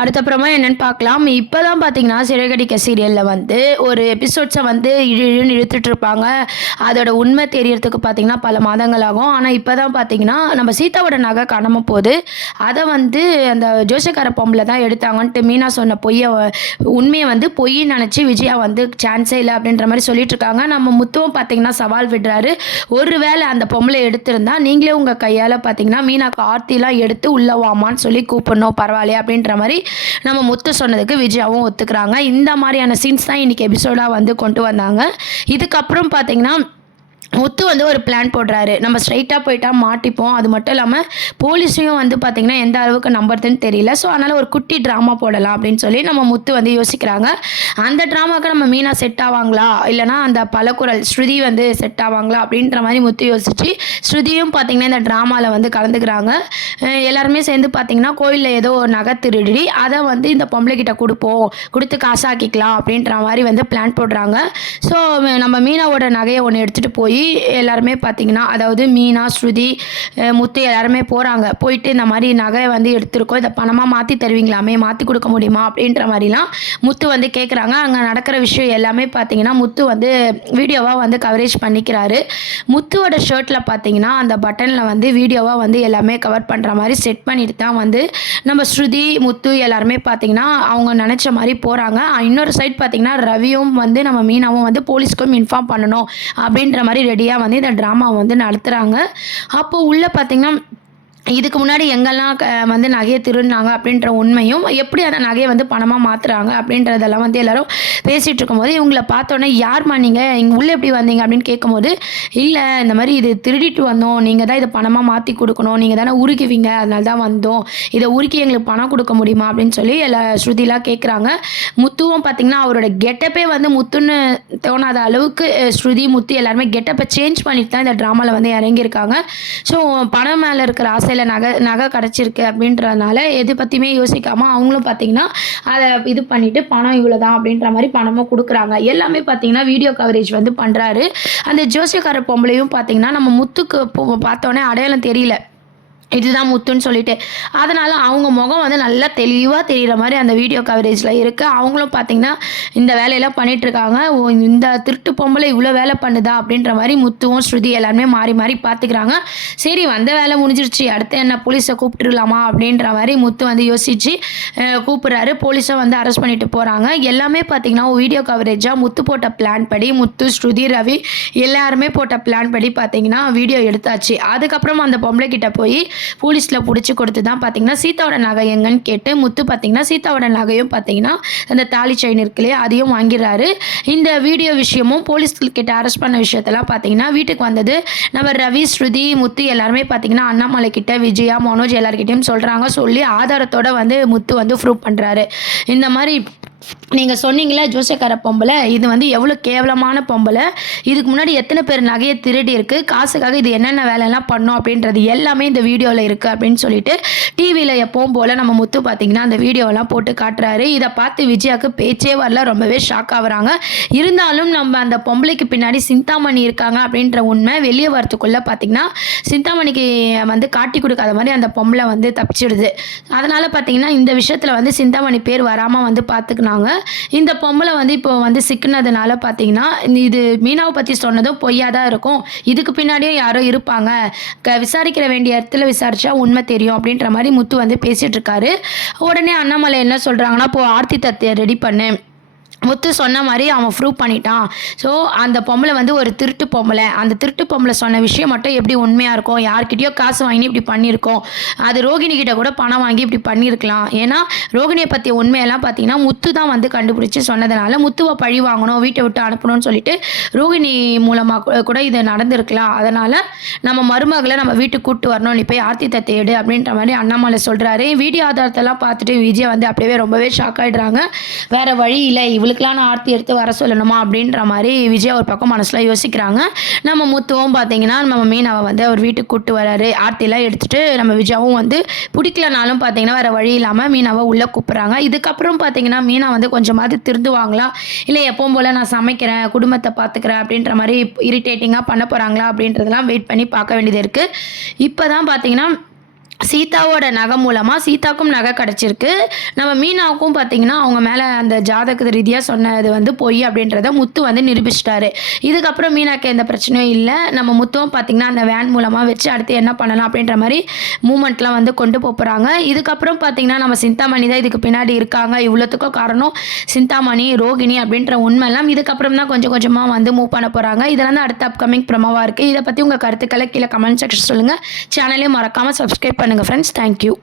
அடுத்தப்புறமா என்னன்னு பார்க்கலாம். இப்போ தான் பார்த்தீங்கன்னா, சிறகடிக்க சீரியலில் வந்து ஒரு எபிசோட்ஸை வந்து இழுன்னு இழுத்துட்டு இருப்பாங்க. அதோட உண்மை தெரியறதுக்கு பார்த்தீங்கன்னா, பல மாதங்கள் ஆகும். ஆனால் இப்போ தான் பார்த்தீங்கன்னா, நம்ம சீதாவோட நகை காணாம போகுது. அதை வந்து அந்த ஜோசியக்கார பொம்பளை தான் எடுத்தாங்கன்ட்டு மீனா சொன்ன உண்மையை வந்து பொய்ன்னு நினச்சி விஜயா வந்து சான்ஸே இல்லை அப்படின்ற மாதிரி சொல்லிட்டு இருக்காங்க. நம்ம முத்துவும் பார்த்தீங்கன்னா சவால் விடுறாரு. ஒருவேளை அந்த பொம்பளை எடுத்திருந்தா நீங்களே உங்கள் கையால் பார்த்தீங்கன்னா மீனாக்கு ஆர்த்திலாம் எடுத்து உள்ள வாமான்னு சொல்லி கூப்பிடணும் பரவாயில்லையா அப்படின்ற மாதிரி நம்ம முத்து சொன்னதுக்கு விஜயாவும் ஒத்துக்கிறாங்க. இந்த மாதிரியான சீன்ஸ் தான் இன்றைக்கி எபிசோடாக வந்து கொண்டு வந்தாங்க. இதுக்கப்புறம் பார்த்தீங்கன்னா முத்து வந்து ஒரு பிளான் போடுறாரு. நம்ம ஸ்ட்ரைட்டாக போயிட்டா மாட்டிப்போம். அது மட்டும் இல்லாமல் போலீஸையும் வந்து பார்த்திங்கன்னா எந்த அளவுக்கு நம்புறதுன்னு தெரியல. ஸோ அதனால் ஒரு குட்டி ட்ராமா போடலாம் அப்படின்னு சொல்லி நம்ம முத்து வந்து யோசிக்கிறாங்க. அந்த ட்ராமாவுக்கு நம்ம மீனா செட் ஆவாங்களா, இல்லைனா அந்த பலக்குரல் ஸ்ருதி வந்து செட் ஆவாங்களா அப்படின்ற மாதிரி முத்து யோசிச்சு ஸ்ருதியும் பார்த்திங்கன்னா இந்த ட்ராமாவில் வந்து கலந்துக்கிறாங்க. எல்லாருமே சேர்ந்து பார்த்திங்கன்னா கோயிலில் ஏதோ ஒரு நகை திருடி அதை வந்து இந்த பொம்பளைக்கிட்ட கொடுத்து காசாக்கிக்கலாம் அப்படின்ற மாதிரி வந்து பிளான் போடுறாங்க. ஸோ நம்ம மீனாவோட நகையை ஒன்று எடுத்துகிட்டு போய் எல்லாருமே பார்த்தீங்கன்னா, அதாவது மீனா, ஸ்ருதி, முத்து எல்லாருமே போகிறாங்க. போயிட்டு இந்த மாதிரி நகை வந்து எடுத்திருக்கோம், இதை பணமாக மாற்றி தருவீங்களாமே, மாற்றி கொடுக்க முடியுமா அப்படின்ற மாதிரிலாம் முத்து வந்து கேட்குறாங்க. அங்கே நடக்கிற விஷயம் எல்லாமே பார்த்தீங்கன்னா முத்து வந்து வீடியோவாக வந்து கவரேஜ் பண்ணிக்கிறாரு. முத்துவோட ஷர்ட்டில் பார்த்தீங்கன்னா அந்த பட்டனில் வந்து வீடியோவாக வந்து எல்லாமே கவர் பண்ணுற மாதிரி செட் பண்ணிட்டு தான் வந்து நம்ம ஸ்ருதி, முத்து எல்லாருமே பார்த்தீங்கன்னா அவங்க நினச்ச மாதிரி போகிறாங்க. இன்னொரு சைட் பார்த்தீங்கன்னா ரவியும் வந்து நம்ம மீனாவும் வந்து போலீஸ்க்கும் இன்ஃபார்ம் பண்ணணும் அப்படின்ற மாதிரி ரெடியாக வந்து இந்த ட்ராமா வந்து நடத்துகிறாங்க. அப்போது உள்ளே பார்த்திங்கன்னா இதுக்கு முன்னாடி எங்கெல்லாம் வந்து நகையை திருடினாங்க அப்படின்ற உண்மையும் எப்படி அந்த நகையை வந்து பணமாக மாற்றுறாங்க அப்படின்றதெல்லாம் வந்து எல்லோரும் பேசிகிட்டு இருக்கும்போது இவங்கள பார்த்தோன்னே யார்மா நீங்கள் இங்கே உள்ளே எப்படி வந்தீங்க அப்படின்னு கேட்கும்போது, இல்லை இந்த மாதிரி இது திருடிட்டு வந்தோம், நீங்கள் தான் இதை பணமாக மாற்றி கொடுக்கணும், நீங்கள் தானே உருக்குவீங்க, அதனால தான் வந்தோம், இதை உருக்கி எங்களுக்கு பணம் கொடுக்க முடியுமா அப்படின்னு சொல்லி ஸ்ருதிலாம் கேட்குறாங்க. முத்துவும் பார்த்திங்கன்னா அவரோட கெட்டப்பே வந்து முத்துன்னு தோணாத அளவுக்கு ஸ்ருதி, முத்து எல்லாருமே கெட்டப்பை சேஞ்ச் பண்ணிட்டு தான் இந்த ட்ராமாவில் வந்து இறங்கியிருக்காங்க. ஸோ பணம் மேலே இருக்கிற ஆசை நகை கிடச்சிருக்கு அப்படின்றதுனால எது பற்றியுமே யோசிக்காமல் அவங்களும் பார்த்தீங்கன்னா அதை இது பண்ணிவிட்டு பணம் இவ்வளோதான் அப்படின்ற மாதிரி பணமும் கொடுக்குறாங்க. எல்லாமே பார்த்தீங்கன்னா வீடியோ கவரேஜ் வந்து பண்ணுறாரு. அந்த ஜோசியக்கார பொம்பளையும் பார்த்தீங்கன்னா நம்ம முத்துக்கு பார்த்தோன்னே அடையாளம் தெரியல, இதுதான் முத்துன்னு சொல்லிட்டு, அதனால் அவங்க முகம் வந்து நல்லா தெளிவாக தெரிகிற மாதிரி அந்த வீடியோ கவரேஜில் இருக்குது. அவங்களும் பார்த்திங்கன்னா இந்த வேலையெல்லாம் பண்ணிகிட்ருக்காங்க. இந்த திருட்டு பொம்பளை இவ்வளோ வேலை பண்ணுதா அப்படின்ற மாதிரி முத்துவும் ஸ்ருதி எல்லாருமே மாறி மாறி பார்த்துக்கிறாங்க. சரி வந்த வேலை முடிஞ்சிருச்சு, அடுத்து என்ன போலீஸை கூப்பிட்டுருலாமா அப்படின்ற மாதிரி முத்து வந்து யோசித்து கூப்பிட்றாரு. போலீஸை வந்து அரெஸ்ட் பண்ணிட்டு போகிறாங்க. எல்லாமே பார்த்திங்கன்னா வீடியோ கவரேஜாக முத்து போட்ட பிளான் படி, முத்து, ஸ்ருதி, ரவி எல்லாருமே போட்ட பிளான் படி பார்த்திங்கன்னா வீடியோ எடுத்தாச்சு. அதுக்கப்புறம் அந்த பொம்பளை கிட்ட போய் போலீஸில் பிடிச்சி கொடுத்து தான் பார்த்தீங்கன்னா சீதாவோட நகை எங்கன்னு கேட்டு முத்து பார்த்தீங்கன்னா சீதாவோட நகையும் பார்த்தீங்கன்னா அந்த தாலி செயின் இருக்குல்லையே அதையும் வாங்கிடுறாரு. இந்த வீடியோ விஷயமும் போலீஸ் கிட்ட அரெஸ்ட் பண்ண விஷயத்தெல்லாம் பார்த்தீங்கன்னா வீட்டுக்கு வந்தது நம்ம ரவி, ஸ்ருதி, முத்து எல்லாருமே பார்த்தீங்கன்னா அண்ணாமலை கிட்ட, விஜயா, மனோஜ் எல்லார்கிட்டையும் சொல்கிறாங்க. சொல்லி ஆதாரத்தோட வந்து முத்து வந்து ப்ரூவ் பண்ணுறாரு. இந்த மாதிரி நீங்கள் சொன்னீங்களே ஜோசியக்கார பொம்பளை, இது வந்து எவ்வளோ கேவலமான பொம்பளை, இதுக்கு முன்னாடி எத்தனை பேர் நகையை திருடி இருக்குது, காசுக்காக இது என்னென்ன வேலையெல்லாம் பண்ணோம் அப்படின்றது எல்லாமே இந்த வீடியோவில் இருக்குது அப்படின்னு சொல்லிட்டு டிவியில் எப்பவும் போல் நம்ம முத்து பார்த்திங்கன்னா அந்த வீடியோலாம் போட்டு காட்டுறாரு. இதை பார்த்து விஜயாவுக்கு பேச்சே வரல, ரொம்பவே ஷாக் ஆகுறாங்க. இருந்தாலும் நம்ம அந்த பொம்பளைக்கு பின்னாடி சிந்தாமணி இருக்காங்க அப்படின்ற உண்மை வெளியே வரத்துக்குள்ளே பார்த்திங்கன்னா சிந்தாமணிக்கு வந்து காட்டி கொடுக்காத மாதிரி அந்த பொம்பளை வந்து தப்பிச்சிடுது. அதனால் பார்த்திங்கன்னா இந்த விஷயத்தில் வந்து சிந்தாமணி பேர் வராமல் வந்து பார்த்துக்கணும். இந்த பொம்பளை வந்து இப்போ வந்து சிக்கினதுனால பார்த்தீங்கன்னா இது மீனாவை பற்றி சொன்னதும் பொய்யா தான் இருக்கும், இதுக்கு பின்னாடியும் யாரோ இருப்பாங்க, விசாரிக்கிற வேண்டிய இடத்துல விசாரிச்சா உண்மை தெரியும் அப்படின்ற மாதிரி முத்து வந்து பேசிட்டு இருக்காரு. உடனே அண்ணாமலை என்ன சொல்கிறாங்கன்னா, இப்போ ஆர்த்தி தத்தையை ரெடி பண்ணு, முத்து சொன்ன மாதிரி அவன் ப்ரூவ் பண்ணிட்டான். ஸோ அந்த பொம்பளை வந்து ஒரு திருட்டு பொம்பளை, அந்த திருட்டு பொம்பளை சொன்ன விஷயம் மட்டும் எப்படி உண்மையாக இருக்கும், யார்கிட்டயோ காசு வாங்கி இப்படி பண்ணியிருக்கோம், அது ரோகிணி கிட்ட கூட பணம் வாங்கி இப்படி பண்ணியிருக்கலாம். ஏன்னா ரோகிணியை பற்றிய உண்மையெல்லாம் பார்த்தீங்கன்னா முத்து தான் வந்து கண்டுபிடிச்சி சொன்னதுனால முத்துவை பழி வாங்கணும், வீட்டை விட்டு அனுப்பணும்னு சொல்லிட்டு ரோகிணி மூலமாக கூட இது நடந்திருக்கலாம். அதனால் நம்ம மருமகளை நம்ம வீட்டுக்கு கூப்பிட்டு வரணும், நீ போய் ஆர்த்தி தத்தை எடு அப்படின்ற மாதிரி அண்ணாமலை சொல்கிறாரு. வீடியோ ஆதாரத்தெல்லாம் பார்த்துட்டு விஜய் வந்து அப்படியே ரொம்பவே ஷாக் ஆகிடுறாங்க. வேறு வழி இல்லை, இவளுக்கெல்லாம் ஆர்த்தி எடுத்து வர சொல்லணுமா அப்படின்ற மாதிரி விஜய் ஒரு பக்கம் மனசில் யோசிக்கிறாங்க. நம்ம முத்துவும் பார்த்தீங்கன்னா நம்ம மீனாவை வந்து அவர் வீட்டுக்கு கூப்பிட்டு வராரு. ஆர்த்திலாம் எடுத்துகிட்டு நம்ம விஜயாவும் வந்து பிடிக்கலனாலும் பார்த்தீங்கன்னா வேறு வழி இல்லாமல் மீனாவை உள்ளே கூப்பிட்றாங்க. இதுக்கப்புறம் பார்த்தீங்கன்னா மீனா வந்து கொஞ்சமாவது திருந்துவாங்களா, இல்லை எப்பவும் போல் நான் சமைக்கிறேன், குடும்பத்தை பார்த்துக்கிறேன் அப்படின்ற மாதிரி இரிட்டேட்டிங்காக பண்ண போகிறாங்களா அப்படின்றதெல்லாம் வெயிட் பண்ணி பார்க்க வேண்டியது இருக்குது. இப்போ தான் பார்த்தீங்கன்னா சீதாவோட நகை மூலமாக சீதாக்கும் நகை கிடச்சிருக்கு. நம்ம மீனாவுக்கும் பார்த்தீங்கன்னா அவங்க மேலே அந்த ஜாதக ரீதியாக சொன்னது வந்து பொய் அப்படின்றத முத்து வந்து நிரூபிச்சிட்டாரு. இதுக்கப்புறம் மீனாக்கு எந்த பிரச்சனையும் இல்லை. நம்ம முத்துவும் பார்த்தீங்கன்னா அந்த வேன் மூலமாக வச்சு அடுத்து என்ன பண்ணலாம் அப்படின்ற மாதிரி மூமெண்ட்லாம் வந்து கொண்டு போகிறாங்க. இதுக்கப்புறம் பார்த்தீங்கன்னா நம்ம சிந்தாமணி தான் இதுக்கு பின்னாடி இருக்காங்க, இவ்வளோத்துக்கும் காரணம் சிந்தாமணி, ரோகிணி அப்படின்ற உண்மைலாம் இதுக்கப்புறம் தான் கொஞ்சம் கொஞ்சமாக வந்து மூவ் பண்ண போகிறாங்க. இதெல்லாம் தான் அடுத்த அப்கமிங் ப்ரமோவாக இருக்குது. இதை பற்றி உங்கள் கருத்துக்களை கீழே கமெண்ட் செக்ஷன் சொல்லுங்கள். சேனலையும் மறக்காமல் சப்ஸ்கிரைப் பண்ணுங்கள் ஃப்ரெண்ட்ஸ். தேங்க்யூ.